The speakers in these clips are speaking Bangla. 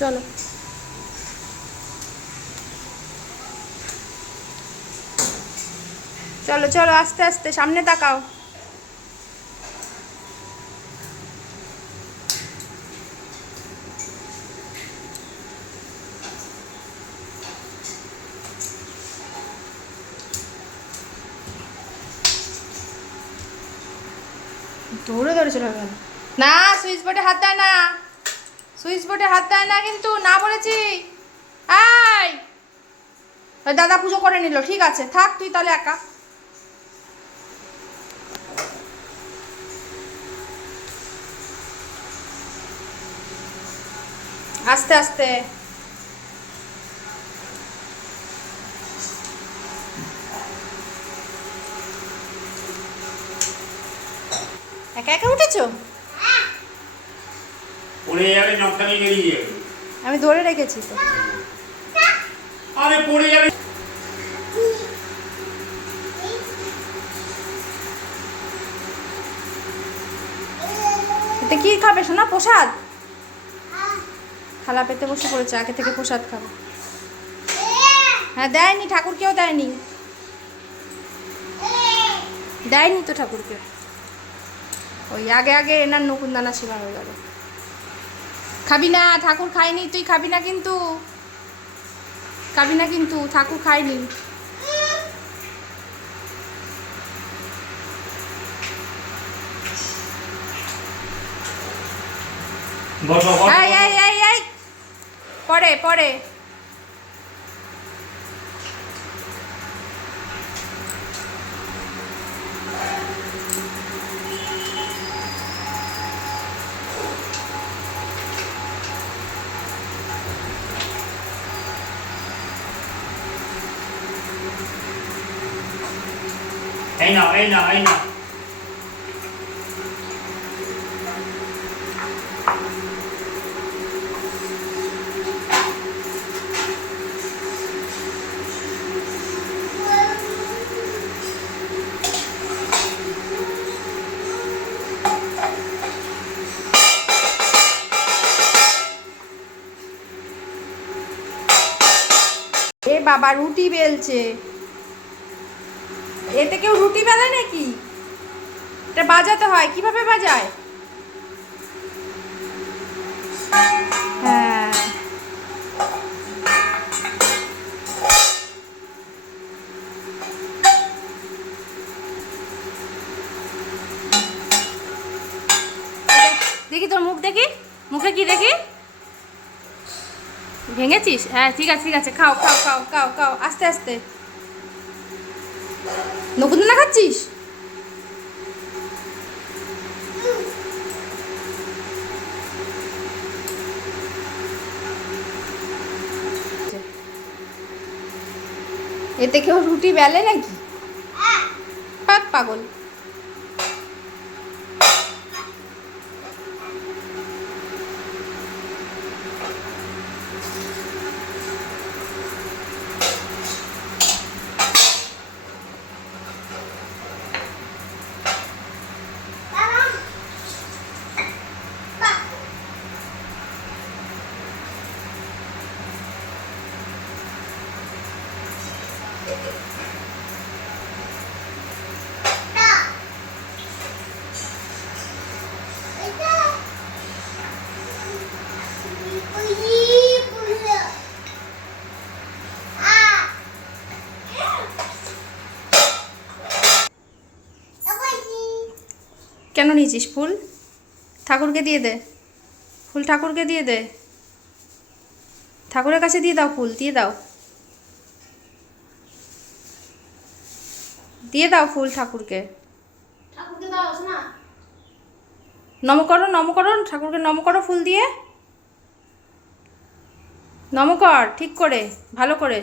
চলো। চলো চলো, আস্তে আস্তে, সামনে তাকাও। দৌড়ে দৌড়ে চলে গেল। না, সুইচ বোর্ডে হাত না। সুইচ বোর্ডে হাত দেয় না কিন্তু, না বলেছি। দাদা পুজো করে নিল, ঠিক আছে, থাক তুই তাহলে একা। আস্তে আস্তে। একা একা উঠেছো? পড়ে যাবে নখখানি বেরিয়ে যাবে। আমি ধরে রেখেছি তো। আরে পড়ে যাবে। এতে কি খাবে শোনা প্রসাদ? থালা পেতে বসে পড়েছে আগে থেকে প্রসাদ খাবে। হ্যাঁ দেয়নি ঠাকুরকেও দেয়নি। দেয়নি তো ঠাকুরকে। ওই আগে আগে এনার নকুন দানা সেবা হয়ে গেল। খাবি না ঠাকুর খায়নি তুই খাবি না কিন্তু। খাবি না কিন্তু ঠাকুর খায়নি। পরে পরে। এই নাও এই নাও এই নাও বাবা রুটি বেলছে। এতে কেউ রুটি বেলে নাকি? এটা বাজাতে হয়, কীভাবে বাজায়? হ্যাঁ। দেখি তোর মুখ দেখি? মুখে কি দেখি? ভেঙেছিস? হ্যাঁ ঠিক আছে ঠিক আছে, খাও খাও খাও খাও খাও, আস্তে আস্তে। নকুন খাচ্ছিস? এতে কেউ রুটি বেলে নাকি? পাক পাগল। কেন নিয়েছিস ফুল? ঠাকুরকে দিয়ে দে। ফুল ঠাকুরকে দিয়ে দে। ঠাকুরের কাছে দিয়ে দাও ফুল, দিয়ে দাও। দিয়ে দাও ফুল ঠাকুরকে। ঠাকুরকে দাও শোনা নম করো নম করো ঠাকুরকে নম করো ফুল দিয়ে। নম কর ঠিক করে ভালো করে।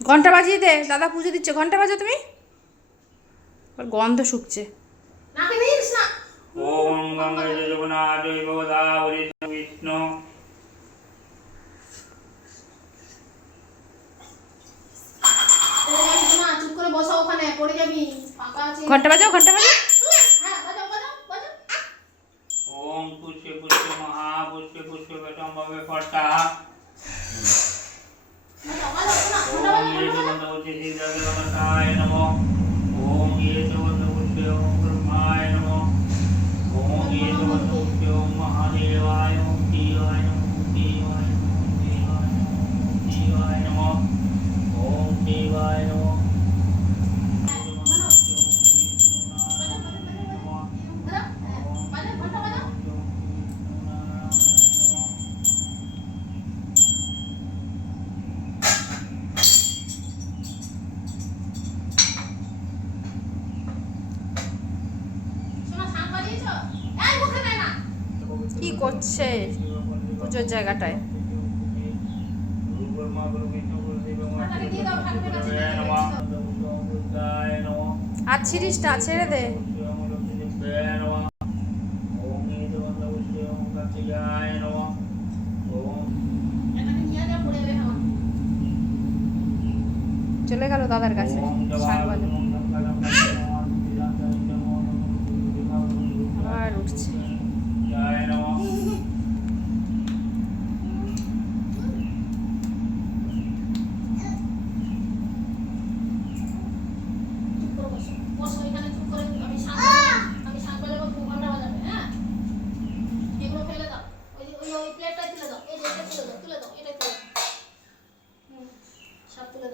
ঘণ্টা বাজিয়ে দে দাদা পুজো দিচ্ছে। ঘণ্টা বাজো তুমি? গন্ধ শুকছে। নাকে ॐ गङ्गजमुनाजैवदावरि विष्णु। ঘণ্টা বাজাও ঘণ্টা বাজাও। ওম পুষ্পে পুষ্পে মহা পুষ্পে পুষ্পে সম্ভবে কর্তা ওম এই ওম এই 東京マハデーワ কি করছে পুজোর জায়গাটায়? আর ছিরিস না ছেড়ে দে। চলে গেল দাদার কাছে বাজার। উঠছে চুপ করে বসো বসো এখানে চুপ করে আমি সাং আমি সাং বাজাবো তুমি ঘণ্টা বাজাবে হ্যাঁ এগুলো ফেলে দাও ওই ওই ওই প্লেটটা তুলে দাও, এই যে এটা তুলে দাও তুলে দাও, এটা তুলে দাও। সব তুলে দাও।